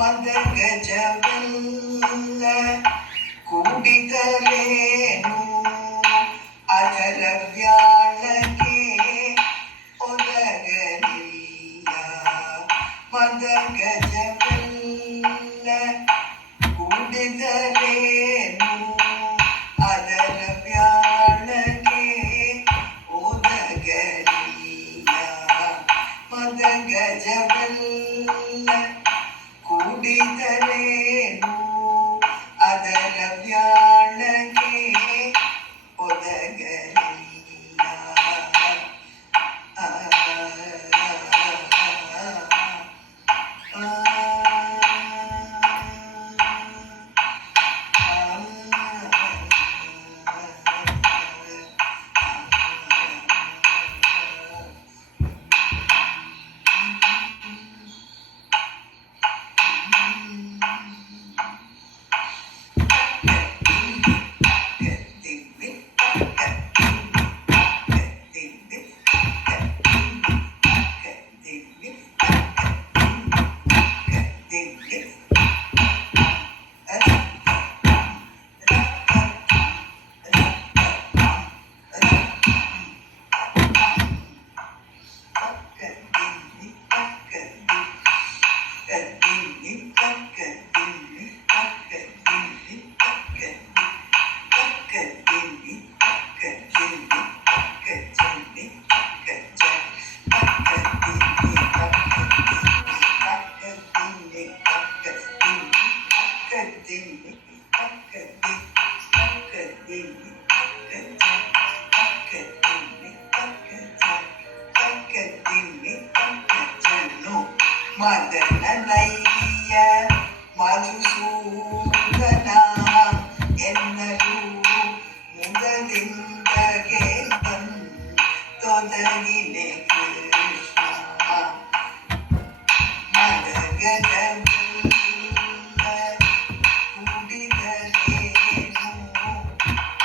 ಮದಗಜವೆಲ್ಲ ಕೂಡಿದರೇನು ಅದರ ವ್ಯಾಳಗೆ ಒದಗಲಿಲ್ಲ. ಮದಗಜವೆಲ್ಲ ಕೂಡಿದರೇನು ಅದರ ವ್ಯಾಳಗೆ ಒದಗಲಿಲ್ಲ. ಮದಗಜವೆಲ್ಲ ಕೂಡಿದರೇನು ಅದರ ವ್ಯಾಳಗೆ ಒದಗಲಿಲ್ಲ. ಮದನನಯ್ಯ ಮಧುಸೂದನ ಎನ್ನಲು ಮುದದಿಂದಗೆ ತೊದಗಿನೆ ಕೃಷ್ಣ. ಮದಗಜವೆಲ್ಲ ಕೂಡಿದರೇನು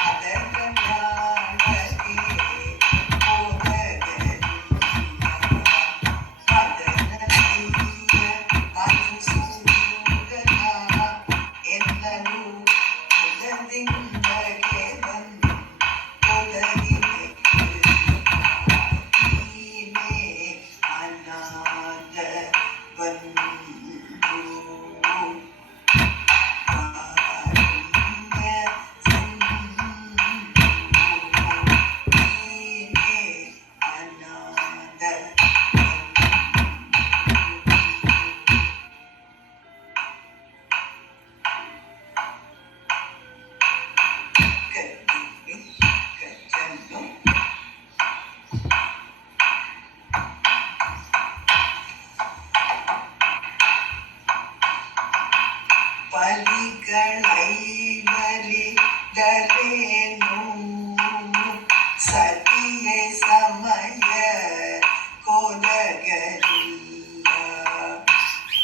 ಅದರ ವ್ಯಾಳಗೆ ಒದಗಲಿಲ್ಲ. ಬಲಿಗಳೈವರಿದರೇನು ಸತಿಯೇ ಸಮಯ ಕೊದಗಲಿಲ್ಲ.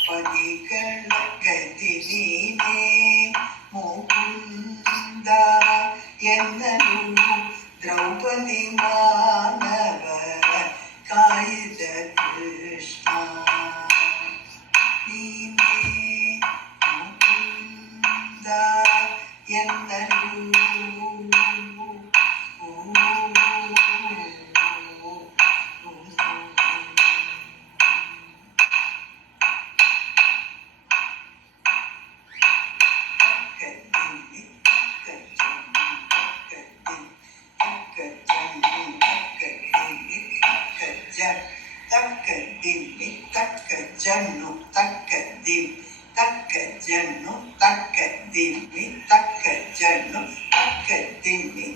ಪದಿಗಳ ಗತಿ ನೀನೇ ಮುಕುಂದ ಎನ್ನಲು ದ್ರೌಪದಿ ಮಾನವರ ಕಾಯ್ದ ಕೃಷ್ಣ. ನೀನೇ ಮುಕುಂದ ಎನ್ನಲು ತಕ್ಕ ಜನ್ನು ತಕ್ಕ ದಿವ್ ತಕ್ಕ ಜನ್ನು ತಕ್ಕ ದಿವ್ವಿ ತಕ್ಕ ಜನ್ನು ತಕ್ಕ ದಿವ್ವಿ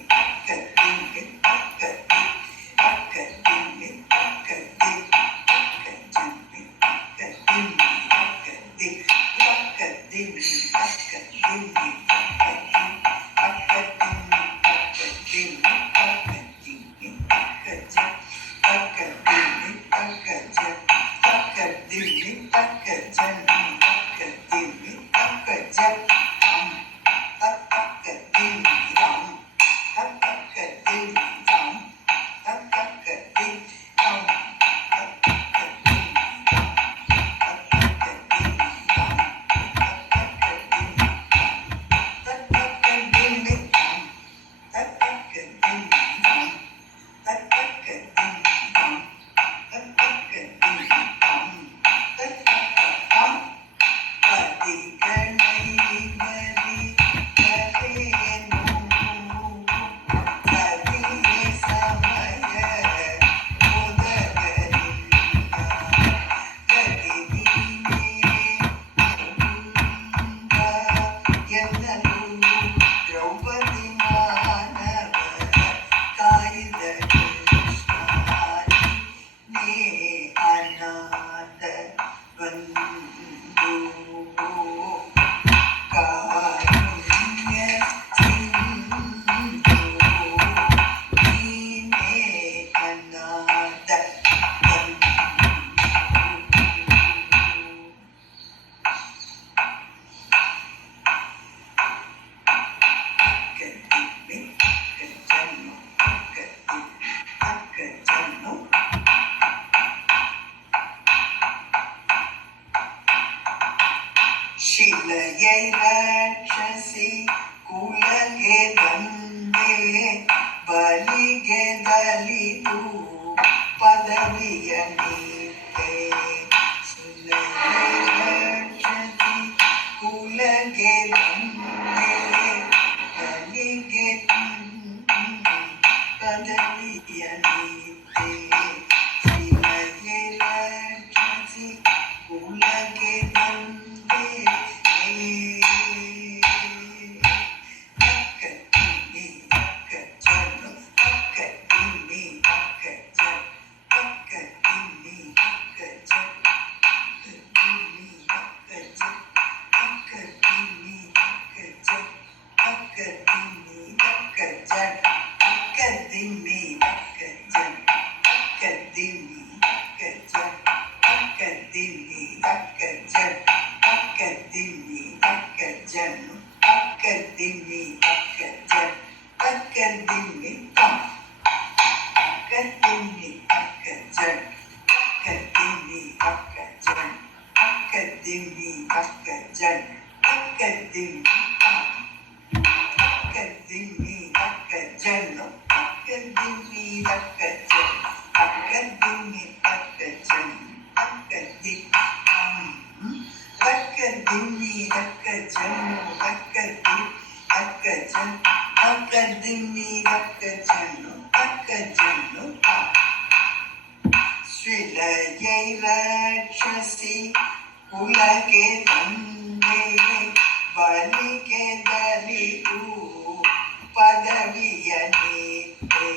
ತಕ್ಕ ದಿವ್ವಿ ತಕ್ಕ ದಿವ್ ತಕ್ಕ ದಿವ್ವಿ ತಕ್ಕ ದಿವ್ ತಕ್ಕ ಜನ್ವಿ ತಕ್ಕ ದಿವ್ವಿ ತಕ್ಕ ದಿವ್ ತಕ್ಕ ದಿವ್ವಿ ತಕ್ಕ ದಿವ್ವಿ ತಕ್ಕ ದಿವ್ ತಕ್ಕ ದಿವ್ವಿ ತಕ್ಕ ದಿವ್ವಿ ತಕ್ಕ ದಿವ್ವಿ ತಕ್ಕ ಜನ್ ತಕ್ಕ ದಿವ್ವಿ ತಕ್ಕ ಜನ್ ತಕ್ಕ ದಿವ್ವಿ ತಕ್ಕ ಜನ್ ತಕ್ಕ ದಿವ್ವಿ ತಕ್ಕ ಜನ್ ತಕ್ಕ ದಿವ್ವಿ ರಾಮ್ ತಕ್ಕ ದಿವ್ವಿ ರಾಮ್ ಶಿಲೆಯೈ ರಾಕ್ಷಸಿ ಕುಲಗೆ ಬಂದೆ ಬಲಿಗೆ ದಲಿದು ಪದವಿಯ ನೀತೆ ಶಿಲೆಯೈ ರಾಕ್ಷಸಿ ಕುಲಗೆ ಬಂದೆ ಬಲಿಗೆ ಪದವಿಯ ನೀತೆ ಶಿಲೆಯೈ ರಾಕ್ಷಸಿ ಕುಲಗೆ ಬಂದೆ ಅಕ್ಕದಿನ್ನಿ ಅಕ್ಕಜನು ಅಕ್ಕದಿನ್ನಿ ಅಕ್ಕಜನ್ ಅಕ್ಕದಿನ್ನಿ ಅಕ್ಕಜನ್ ಅಕ್ಕದಿನ್ನಿ ಅಕ್ಕಜನ್ ಅಕ್ಕದಿನ್ನಿ ಅಕ್ಕಜನ್ ಅಕ್ಕದಿನ್ನಿ ಅಕ್ಕಜನ್ ಅಕ್ಕದಿನ್ನಿ ಅಕ್ಕಜನ್ ಅಕ್ಕದಿನ್ನಿ ಅಕ್ಕಜನ್ ಅಕ್ಕದಿನ್ನಿ ಅಕ್ಕಜನ್ ಅಕ್ಕದಿನ್ನಿ ಅಕ್ಕಜನ್ ಅಕ್ಕದಿನ್ನಿ ಅಕ್ಕಜನ್ ಅಕ್ಕದಿನ್ನಿ ಅಕ್ಕದಿನ್ನಿ ಅಕ್ಕಜನ್ ಅಕ್ಕದಿನ್ನಿ ಅಕ್ಕಜನ್ ಅಕ್ಕದಿನ್ನಿ ಅಕ್ಕಜನ್ ಅಕ್ಕದಿನ್ನಿ ಅಕ್ಕದಿನ್ನಿ ಅಕ್ಕಜನ್ ಅಕ್ಕದಿನ್ನಿ ಅಕ್ಕಜನ್ ಅಕ್ಕದಿನ್ನಿ ಅಕ್ಕಜನ್ ಅಕ್ಕದಿ ಅಕ್ಕದಿನ್ನಿ ಅಕ್ಕಜನ್ ಅಕ್ಕದಿ ಅಕ್ಕಜನ್ ಅಕ್ಕದಿನ್ನಿ ಅಕ್ಕಜನ್ ಅಕ್ಕಜನ್ ಶಿಲೆಯೈ ರಾಕ್ಷಸಿ ಕುಲಗೆ ಬಂದೆ ಬಲಿಗೆ ದಲಿದು ಪದವಿಯ ನೀತೆ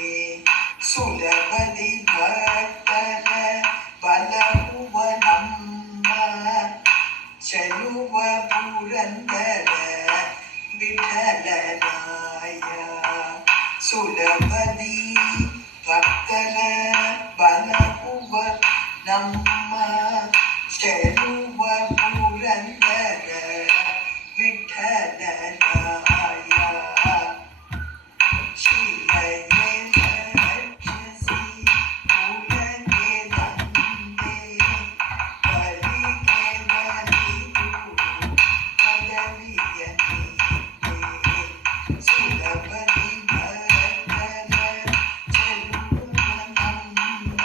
ಸುಲಭದಿ ಭಕ್ತರ ಬಲಹುವ ನಮ್ಮ ಚಲುವ ಪುರಂದರ ವಿಠಲರಾಯ ಸುಲಭದಿ ಭಕ್ತರ ಬಲಹುವ ನಮ್ಮ ಚಲುವ ಪುರಂದರ ವಿಠಲರಾಯ ಶಿಲೆಯೈ ರಾಕ್ಷಸಿ ಕುಲಗೆ ಬಂದೆ ಬಲಿಗೆ ದಲಿದು ಪದವಿಯ ನೀತೆ ಸುಲಭದಿ ಭಕ್ತರ ಚೆಲುವ ನಮ್ಮ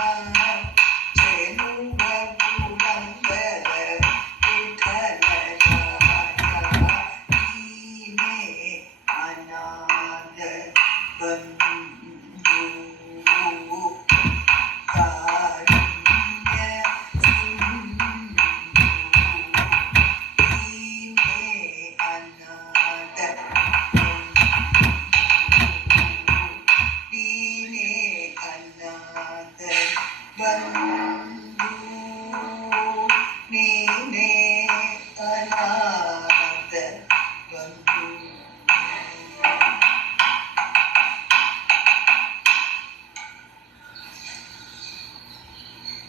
ಚೆಲುವ ಪುರಂದರ ವಿಠಲರಾಯ ನೀನೇ ಅನಾಥ ಬಂಧು ಕಾರುಣ್ಯ ಸಿಂಧು ನೀನೇ ಅನಾಥ ನೀನೇ ಅನಾಥ ಬಂಧು ನೀನೇ ಅನಾಥ